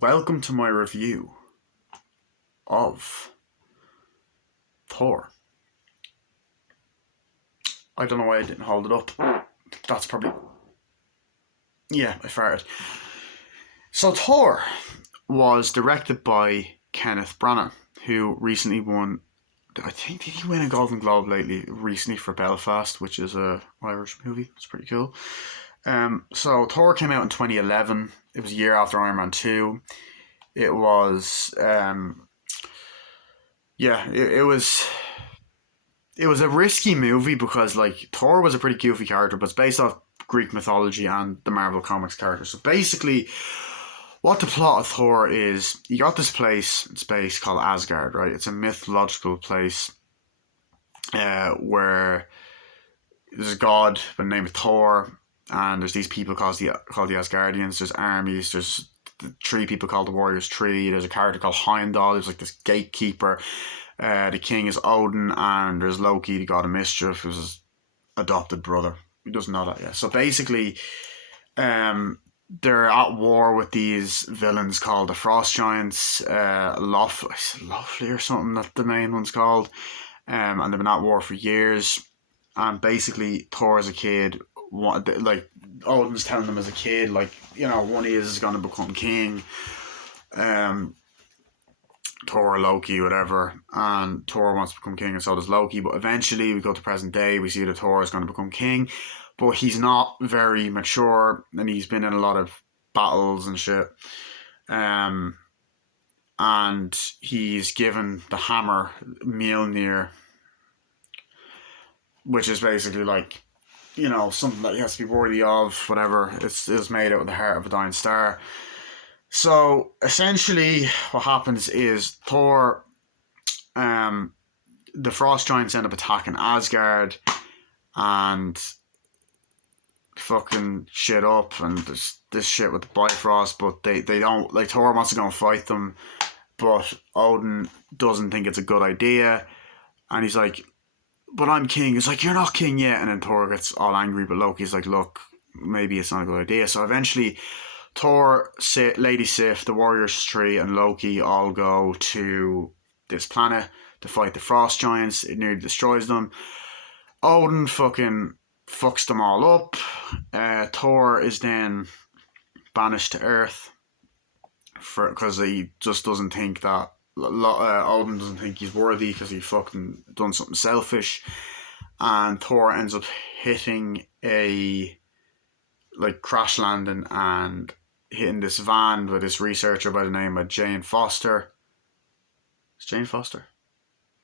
Welcome to my review of Thor. I don't know why I didn't hold it up. That's probably... Yeah, I farted. So Thor was directed by Kenneth Branagh, who recently won... I think, did he win a Golden Globe recently for Belfast, which is a Irish movie. It's pretty cool. So Thor came out in 2011. It was a year after Iron Man 2. It was... it was a risky movie because like Thor was a pretty goofy character, but it's based off Greek mythology and the Marvel Comics characters. So basically, what the plot of Thor is, you got this place in space called Asgard, right? It's a mythological place where there's a god by the name of Thor, and there's these people called the Asgardians. There's armies. There's the three people called the Warriors Tree. There's a character called Heimdall, who's like this gatekeeper. The king is Odin, and there's Loki, the god of mischief, who's his adopted brother. He doesn't know that yet. So basically, they're at war with these villains called the Frost Giants, Lofty or something that the main one's called, and they've been at war for years. And basically, Thor as a kid, like Odin's telling them as a kid, like, you know, one of you is going to become king. Thor or Loki, whatever, and Thor wants to become king, and so does Loki. But eventually, we go to present day, we see that Thor is going to become king, but he's not very mature, and he's been in a lot of battles and shit. And he's given the hammer Mjolnir, which is basically like, you know, something that he has to be worthy of, whatever. It's made out of the heart of a dying star. So essentially, what happens is Thor, the Frost Giants end up attacking Asgard and fucking shit up, and there's this shit with the Bifrost, but they don't, like, Thor wants to go and fight them, but Odin doesn't think it's a good idea, and he's like, but I'm king. He's like, you're not king yet, and then Thor gets all angry, but Loki's like, look, maybe it's not a good idea. So eventually Thor, Lady Sif, the Warriors Tree, and Loki all go to this planet to fight the Frost Giants. It nearly destroys them. Odin fucking fucks them all up. Thor is then banished to Earth because he just doesn't think that Odin doesn't think he's worthy because he fucking done something selfish, and Thor ends up hitting crash landing and hitting this van with this researcher by the name of Jane Foster. Is Jane Foster?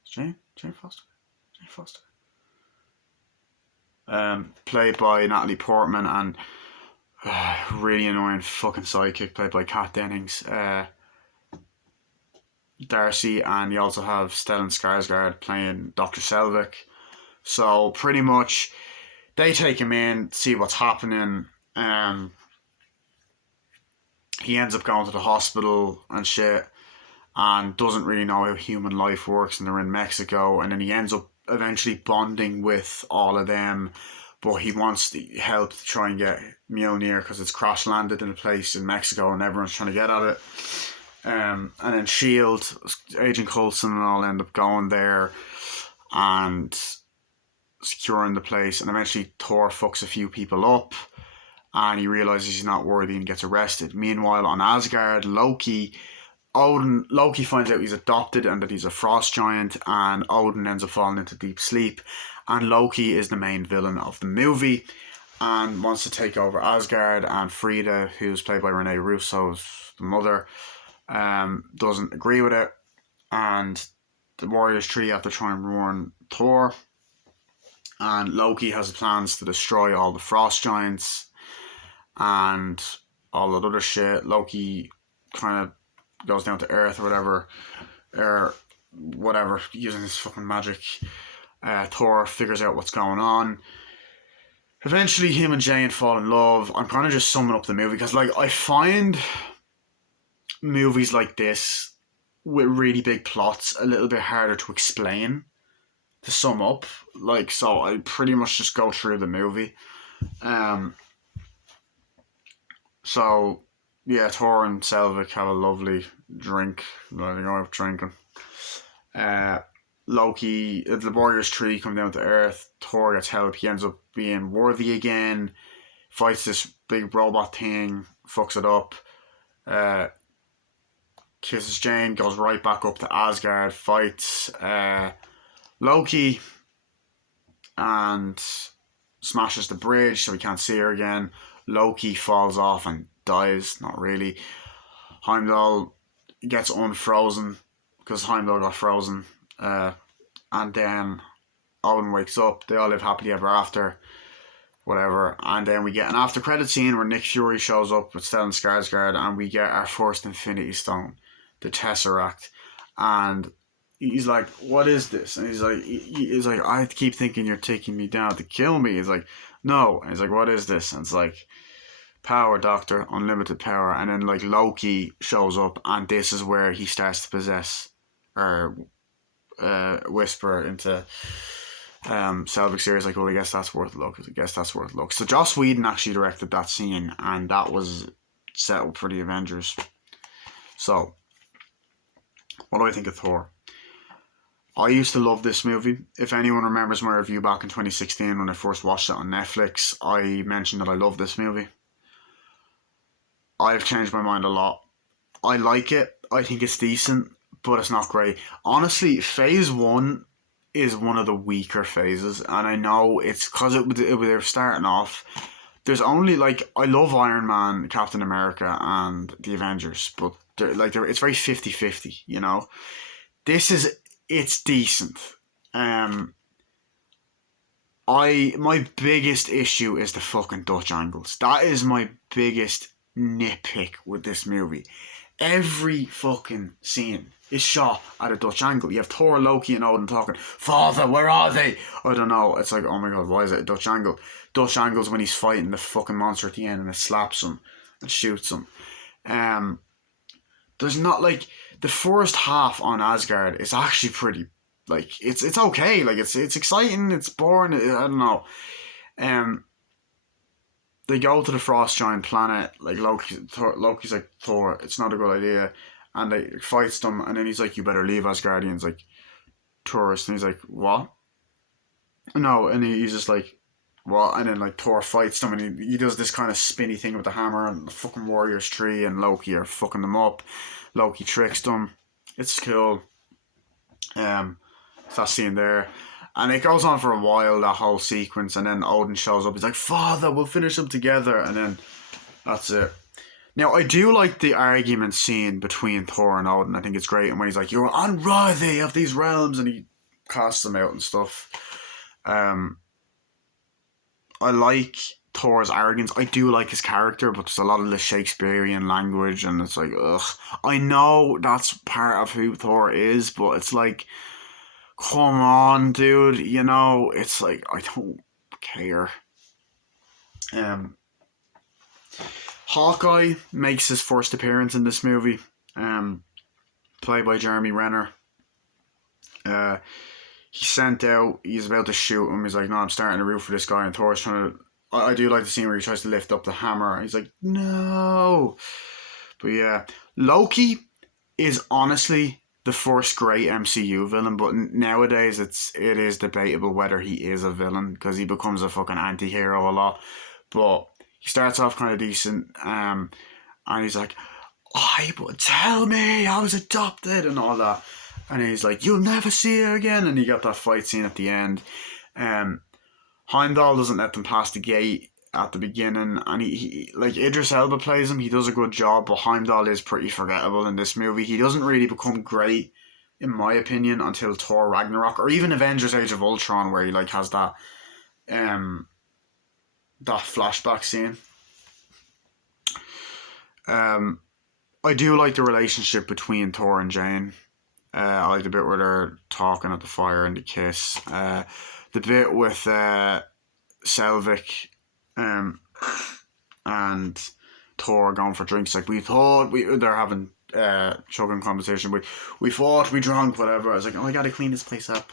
Jane Foster? Jane Foster. Played by Natalie Portman, and really annoying fucking sidekick played by Kat Dennings. Darcy, and you also have Stellan Skarsgård playing Dr. Selvig. So pretty much they take him in, see what's happening. He ends up going to the hospital and shit, and doesn't really know how human life works, and they're in Mexico, and then he ends up eventually bonding with all of them, but he wants the help to try and get Mjolnir because it's crash landed in a place in Mexico and everyone's trying to get at it. And then S.H.I.E.L.D., Agent Coulson and all end up going there and securing the place, and eventually Thor fucks a few people up and he realizes he's not worthy and gets arrested. Meanwhile, on Asgard, Loki finds out he's adopted and that he's a frost giant, and Odin ends up falling into deep sleep, and Loki is the main villain of the movie and wants to take over Asgard, and Frida, who's played by Renee Russo's the mother, doesn't agree with it, and the Warriors Tree have to try and warn Thor, and Loki has plans to destroy all the frost giants and all that other shit. Loki kind of goes down to Earth or whatever, using his fucking magic. Thor figures out what's going on. Eventually him and Jane fall in love. I'm kind of just summing up the movie because, like, I find movies like this with really big plots a little bit harder to explain, to sum up. Like, so I pretty much just go through the movie. So yeah, Thor and Selvig have a lovely drink. They go out drinking. Uh, Loki, the Warriors tree come down to Earth. Thor gets help. He ends up being worthy again. Fights this big robot thing. Fucks it up. Uh, Kisses Jane. Goes right back up to Asgard. Fights Loki and smashes the bridge so we can't see her again. Loki falls off and dies. Not really. Heimdall gets unfrozen because Heimdall got frozen. And then Odin wakes up. They all live happily ever after. Whatever. And then we get an after credit scene where Nick Fury shows up with Stellan Skarsgård and we get our first Infinity Stone, the Tesseract. And he's like, "What is this?" And he's like, "I keep thinking you're taking me down to kill me." He's like, "No." And he's like, "What is this?" And it's like, "Power, Doctor, unlimited power." And then like Loki shows up, and this is where he starts to possess or whisper into Selvig series like, "Well, I guess that's worth a look. I guess that's worth a look." So Joss Whedon actually directed that scene, and that was set up for the Avengers. So, what do I think of Thor? I used to love this movie. If anyone remembers my review back in 2016 when I first watched it on Netflix, I mentioned that I love this movie. I've changed my mind a lot. I like it. I think it's decent, but it's not great. Honestly, phase one is one of the weaker phases, and I know it's because they're starting off. There's only like I love Iron Man, Captain America, and the Avengers, but it's very 50-50, you know. It's decent. My biggest issue is the fucking Dutch angles. That is my biggest nitpick with this movie. Every fucking scene is shot at a Dutch angle. You have Thor, Loki, and Odin talking, "Father, where are they?" I don't know. It's like, oh my god, why is it a Dutch angle? Dutch angles when he's fighting the fucking monster at the end and it slaps him and shoots him. There's not like the first half on Asgard is actually pretty like it's okay. Like it's exciting. It's boring. I don't know. They go to the frost giant planet. Like Loki's like, "Thor, it's not a good idea," and they fights them. And then he's like, "You better leave Asgardians, like tourists." And he's like, "What?" No, and he's just like, "What?" And then like Thor fights them, and he does this kind of spinny thing with the hammer, and the fucking Warriors tree and Loki are fucking them up. Loki tricks them. It's cool. It's that scene there. And it goes on for a while, that whole sequence, and then Odin shows up. He's like, "Father, we'll finish them together," and then that's it. Now, I do like the argument scene between Thor and Odin. I think it's great. And when he's like, "You're unworthy of these realms," and he casts them out and stuff. I like Thor's arrogance. I do like his character, but there's a lot of the Shakespearean language, and it's like, ugh. I know that's part of who Thor is, but it's like, come on, dude. You know, it's like I don't care. Hawkeye makes his first appearance in this movie, played by Jeremy Renner. He's sent out. He's about to shoot him. He's like, "No, I'm starting to root for this guy." And Thor's trying to. I do like the scene where he tries to lift up the hammer. He's like, "No." But yeah, Loki is honestly the first great MCU villain, but nowadays it is debatable whether he is a villain because he becomes a fucking anti-hero a lot. But he starts off kind of decent, and he's like, "I but tell me I was adopted," and all that. And he's like, "You'll never see her again." And you got that fight scene at the end. Heimdall doesn't let them pass the gate at the beginning, and he like Idris Elba plays him. He does a good job, but Heimdall is pretty forgettable in this movie. He doesn't really become great, in my opinion, until Thor Ragnarok or even Avengers: Age of Ultron, where he like has that flashback scene. I do like the relationship between Thor and Jane. I like the bit where they're talking at the fire and the kiss. The bit with Selvig and Thor going for drinks. Like, they're having chugging conversation. We fought, we drank, whatever. I was like, "Oh, I gotta clean this place up."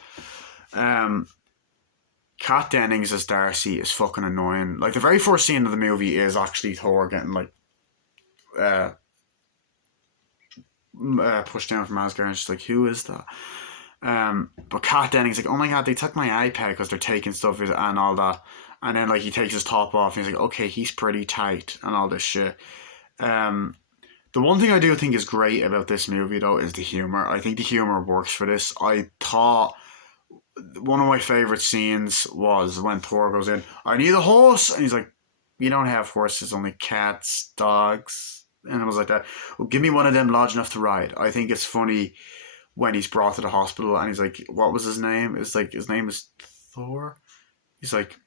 Kat Dennings as Darcy is fucking annoying. Like, the very first scene of the movie is actually Thor getting like pushed down from Asgard, and she's like, "Who is that?" But Kat Denning's like, "Oh my god, they took my iPad because they're taking stuff and all that." And then like he takes his top off, and he's like, "Okay, he's pretty tight," and all this shit. Um, the one thing I do think is great about this movie though is the humor. I think the humor works for this. I thought one of my favorite scenes was when Thor goes in, "I need a horse," and he's like, "You don't have horses, only cats, dogs." And it was like that. "Well, give me one of them large enough to ride." I think it's funny when he's brought to the hospital and he's like, "What was his name?" It's like, his name is Thor. He's like,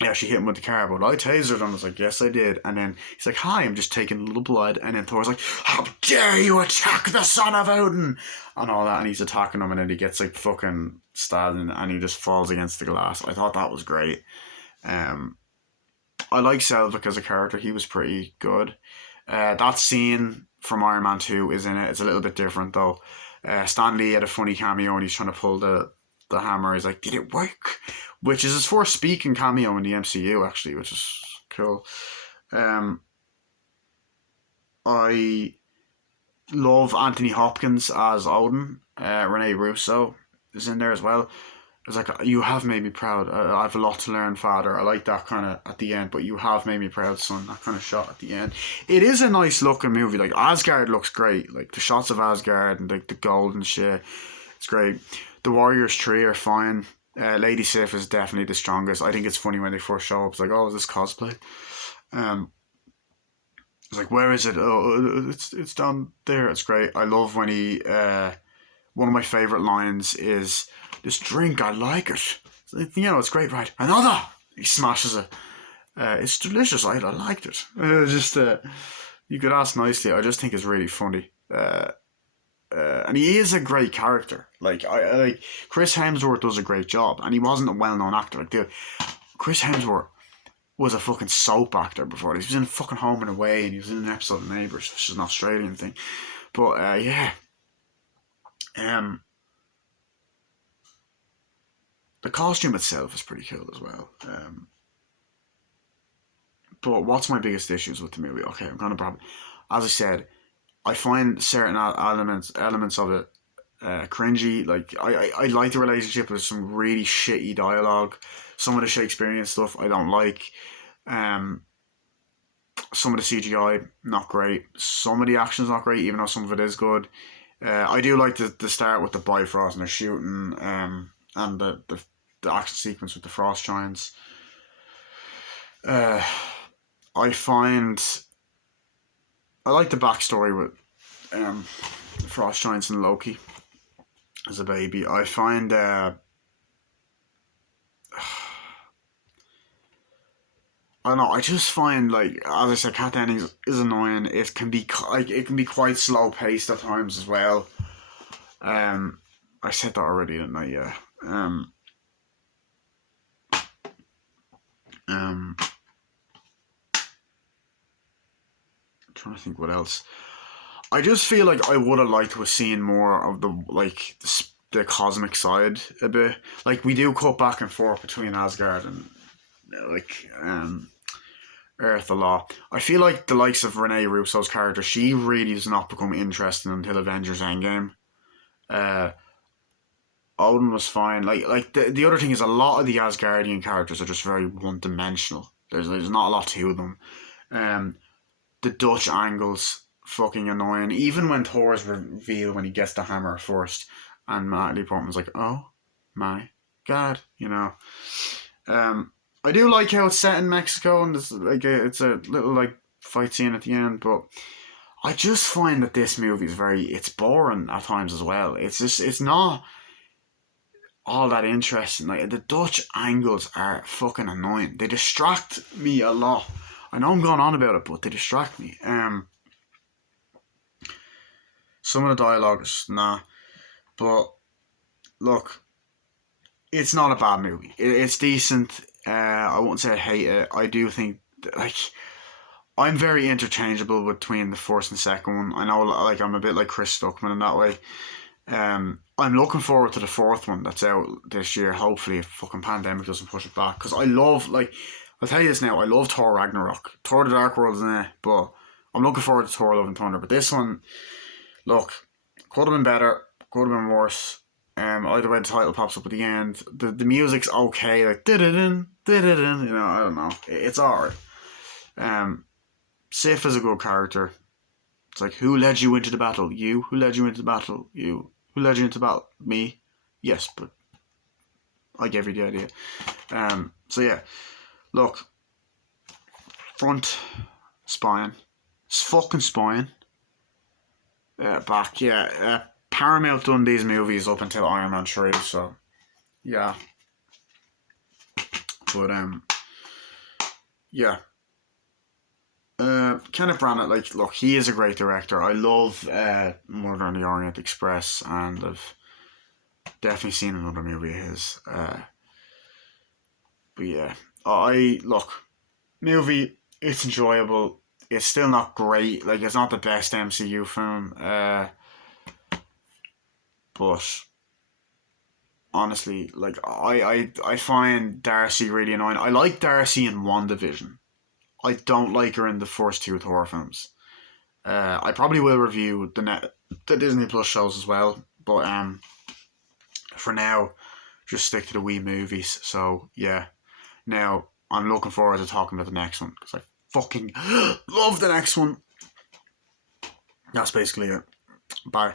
"Yeah, she hit him with the car, but I tasered him." I was like, "Yes, I did." And then he's like, "Hi, I'm just taking a little blood." And then Thor's like, "How dare you attack the son of Odin?" And all that. And he's attacking him, and then he gets like fucking stabbed, and he just falls against the glass. I thought that was great. Um, I like Selvig as a character. He was pretty good. That scene from Iron Man 2 is in it. It's a little bit different though. Stan Lee had a funny cameo and he's trying to pull the hammer. He's like, "Did it work?" Which is his first speaking cameo in the MCU actually, which is cool. Um, I love Anthony Hopkins as Odin. Rene Russo is in there as well. It's like, "You have made me proud. I have a lot to learn, Father." I like that kind of at the end, but "you have made me proud, son." That kind of shot at the end. It is a nice looking movie. Like Asgard looks great. Like the shots of Asgard and like the gold and shit. It's great. The Warriors 3 are fine. Lady Sif is definitely the strongest. I think it's funny when they first show up. It's like, "Oh, is this cosplay?" Um, it's like, "Where is it?" "Oh, it's down there." It's great. I love when he. One of my favorite lines is, "This drink, I like it. It's great, right? Another." He smashes it. "It's delicious. I liked it." Just you could ask nicely. I just think it's really funny. And he is a great character. Like I like Chris Hemsworth does a great job, and he wasn't a well-known actor. Like, dude, Chris Hemsworth was a fucking soap actor before. He was in fucking Home and Away, and he was in an episode of Neighbours, which is an Australian thing. But yeah, um, the costume itself is pretty cool as well. But what's my biggest issues with the movie? Okay, I'm gonna probably, as I said, I find certain elements of it cringy. Like I like the relationship with some really shitty dialogue. Some of the Shakespearean stuff I don't like. Um, some of the CGI not great. Some of the action's not great, even though some of it is good. I do like the start with the Bifrost and the shooting, and the action sequence with the frost giants. Uh, I find I like the backstory with the frost giants and Loki as a baby. I find I don't know. I just find, like, as I said, Kat Dennings is annoying. It can be quite slow paced at times as well. I said that already, didn't I? Yeah. Um, I'm trying to think what else. I just feel like I would have liked to have seen more of the cosmic side a bit. Like we do cut back and forth between Asgard and like Earth a lot. I feel like the likes of Rene Russo's character, she really does not become interesting until Avengers Endgame. Uh, Odin was fine. Like the other thing is a lot of the Asgardian characters are just very one dimensional. There's not a lot to them. Um, the Dutch angles fucking annoying. Even when Thor's reveal when he gets the hammer first, and Natalie Portman's like, "Oh my god," you know. I do like how it's set in Mexico, and it's a little like fight scene at the end, but I just find that this movie is it's boring at times as well. It's not all that interesting. Like the Dutch angles are fucking annoying. They distract me a lot. I know I'm going on about it, but they distract me. Some of the dialogue is nah, but look, it's not a bad movie. It's decent. I won't say I hate it. I do think like I'm very interchangeable between the first and second one. I know, like, I'm a bit like Chris Stuckman in that way. I'm looking forward to the fourth one that's out this year. Hopefully, if fucking pandemic doesn't push it back. Because I love, like, I'll tell you this now. I love Thor Ragnarok. Thor: The Dark World is in it, but I'm looking forward to Thor: Love and Thunder, but this one, look, could have been better, could have been worse. Either way, the title pops up at the end. The music's okay, like did-it-in, did-it-in, you know, I don't know. It's alright. Sif is a good character. It's like, who led you into the battle? You. Who led you into the battle? You. Who led you into the battle? Me. Yes, but I gave you the idea. So yeah, look, front spine. It's fucking spine. Back, yeah. Paramount done these movies up until Iron Man 3, so yeah. But yeah. Kenneth Branagh, like, look, he is a great director. I love Murder on the Orient Express, and I've definitely seen another movie of his. But yeah, I look, movie. It's enjoyable. It's still not great. Like, it's not the best MCU film. But honestly, like, I find Darcy really annoying. I like Darcy in WandaVision. I don't like her in the first two Thor films. I probably will review the Disney Plus shows as well, but for now, just stick to the wee movies. So yeah, now I'm looking forward to talking about the next one because I fucking love the next one. That's basically it. Bye.